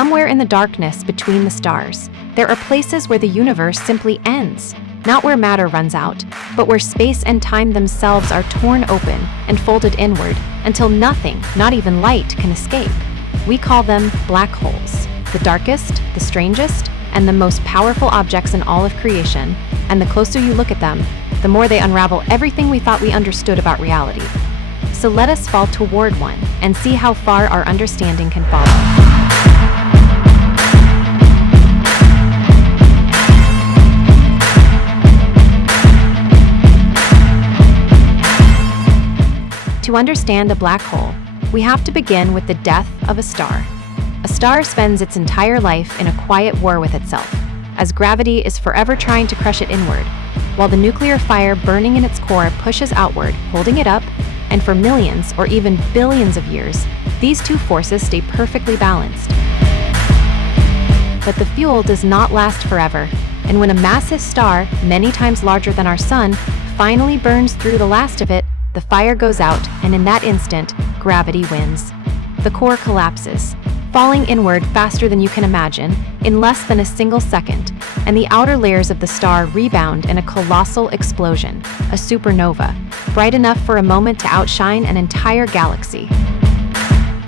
somewhere in the darkness between the stars, there are places where the universe simply ends. Not where matter runs out, but where space and time themselves are torn open and folded inward until nothing, not even light, can escape. We call them black holes, the darkest, the strangest, and the most powerful objects in all of creation, and the closer you look at them, the more they unravel everything we thought we understood about reality. So let us fall toward one and see how far our understanding can follow. To understand a black hole, we have to begin with the death of a star. A star spends its entire life in a quiet war with itself, as gravity is forever trying to crush it inward, while the nuclear fire burning in its core pushes outward, holding it up, and for millions or even billions of years, these two forces stay perfectly balanced. But the fuel does not last forever, and when a massive star, many times larger than our sun, finally burns through the last of it, the fire goes out, and in that instant, gravity wins. The core collapses, falling inward faster than you can imagine, in less than a single second, and the outer layers of the star rebound in a colossal explosion, a supernova, bright enough for a moment to outshine an entire galaxy.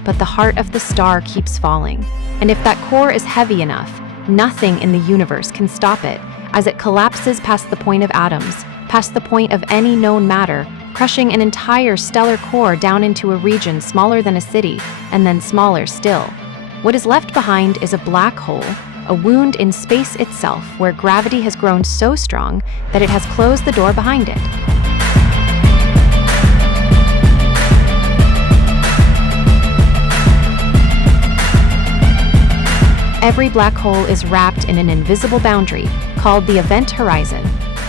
But the heart of the star keeps falling, and if that core is heavy enough, nothing in the universe can stop it, as it collapses past the point of atoms, past the point of any known matter, crushing an entire stellar core down into a region smaller than a city, and then smaller still. What is left behind is a black hole, a wound in space itself where gravity has grown so strong that it has closed the door behind it. Every black hole is wrapped in an invisible boundary called the event horizon.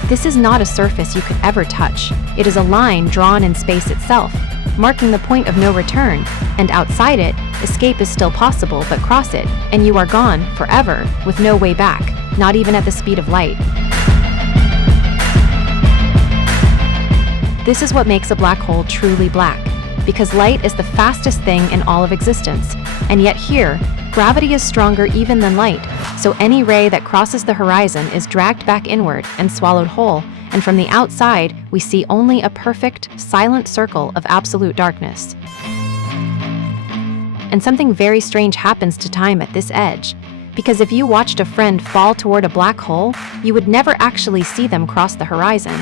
This is not a surface you could ever touch. It is a line drawn in space itself, marking the point of no return, and outside it, escape is still possible, but cross it, and you are gone forever, with no way back, not even at the speed of light. This is what makes a black hole truly black, because light is the fastest thing in all of existence, and yet here, gravity is stronger even than light, so any ray that crosses the horizon is dragged back inward and swallowed whole, and from the outside, we see only a perfect, silent circle of absolute darkness. And something very strange happens to time at this edge, because if you watched a friend fall toward a black hole, you would never actually see them cross the horizon.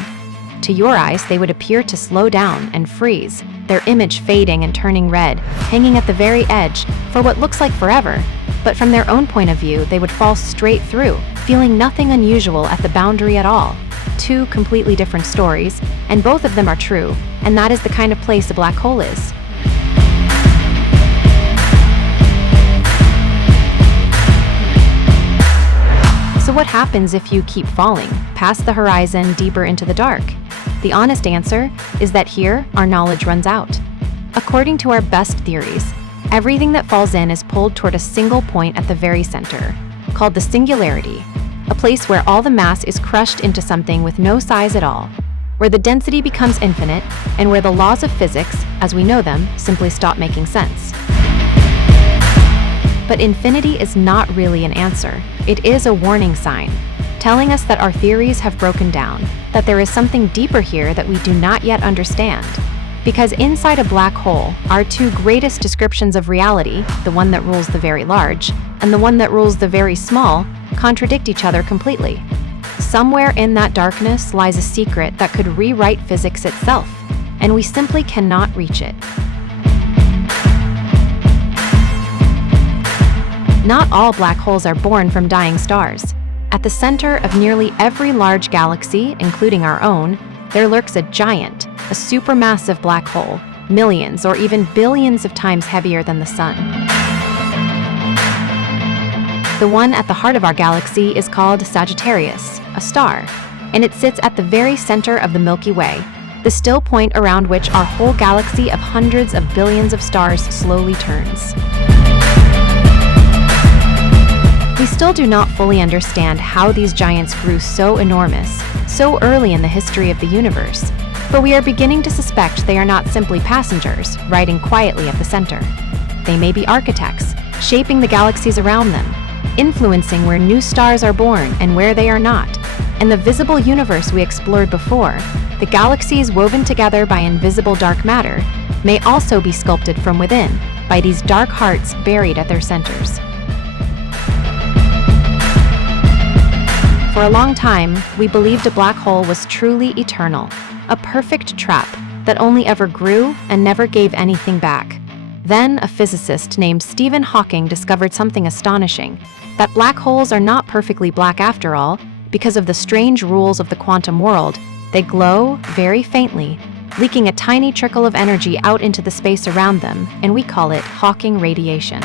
To your eyes, they would appear to slow down and freeze, their image fading and turning red, hanging at the very edge for what looks like forever. But from their own point of view, they would fall straight through, feeling nothing unusual at the boundary at all. Two completely different stories, and both of them are true, and that is the kind of place a black hole is. So what happens if you keep falling, past the horizon, deeper into the dark? The honest answer is that here, our knowledge runs out. According to our best theories, everything that falls in is pulled toward a single point at the very center, called the singularity, a place where all the mass is crushed into something with no size at all, where the density becomes infinite, and where the laws of physics, as we know them, simply stop making sense. But infinity is not really an answer. It is a warning sign, telling us that our theories have broken down, that there is something deeper here that we do not yet understand. Because inside a black hole, our two greatest descriptions of reality, the one that rules the very large, and the one that rules the very small, contradict each other completely. Somewhere in that darkness lies a secret that could rewrite physics itself, and we simply cannot reach it. Not all black holes are born from dying stars. At the center of nearly every large galaxy, including our own, there lurks a giant, a supermassive black hole, millions or even billions of times heavier than the sun. The one at the heart of our galaxy is called Sagittarius, a star, and it sits at the very center of the Milky Way, the still point around which our whole galaxy of hundreds of billions of stars slowly turns. We still do not fully understand how these giants grew so enormous, so early in the history of the universe, but we are beginning to suspect they are not simply passengers riding quietly at the center. They may be architects, shaping the galaxies around them, influencing where new stars are born and where they are not. And the visible universe we explored before, the galaxies woven together by invisible dark matter, may also be sculpted from within by these dark hearts buried at their centers. For a long time, we believed a black hole was truly eternal, a perfect trap that only ever grew and never gave anything back. Then, a physicist named Stephen Hawking discovered something astonishing, that black holes are not perfectly black after all. Because of the strange rules of the quantum world, they glow very faintly, leaking a tiny trickle of energy out into the space around them, and we call it Hawking radiation.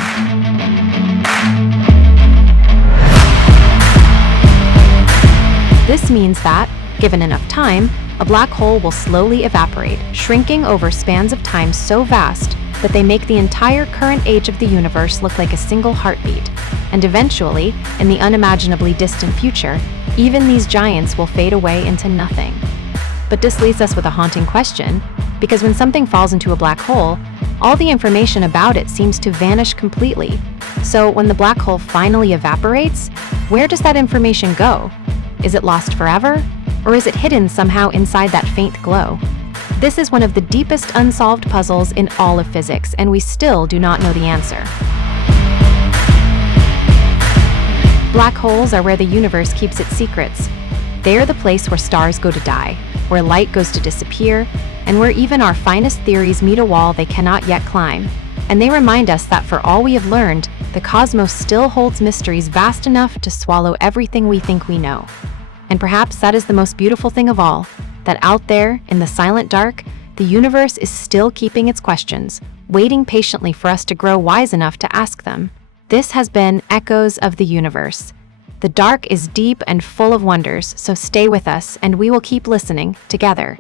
This means that, given enough time, a black hole will slowly evaporate, shrinking over spans of time so vast that they make the entire current age of the universe look like a single heartbeat. And eventually, in the unimaginably distant future, even these giants will fade away into nothing. But this leaves us with a haunting question, because when something falls into a black hole, all the information about it seems to vanish completely. So when the black hole finally evaporates, where does that information go? Is it lost forever? Or is it hidden somehow inside that faint glow? This is one of the deepest unsolved puzzles in all of physics, and we still do not know the answer. Black holes are where the universe keeps its secrets. They are the place where stars go to die, where light goes to disappear, and where even our finest theories meet a wall they cannot yet climb. And they remind us that for all we have learned, the cosmos still holds mysteries vast enough to swallow everything we think we know. And perhaps that is the most beautiful thing of all, that out there, in the silent dark, the universe is still keeping its questions, waiting patiently for us to grow wise enough to ask them. This has been Echoes of the Universe. The dark is deep and full of wonders, so stay with us and we will keep listening together.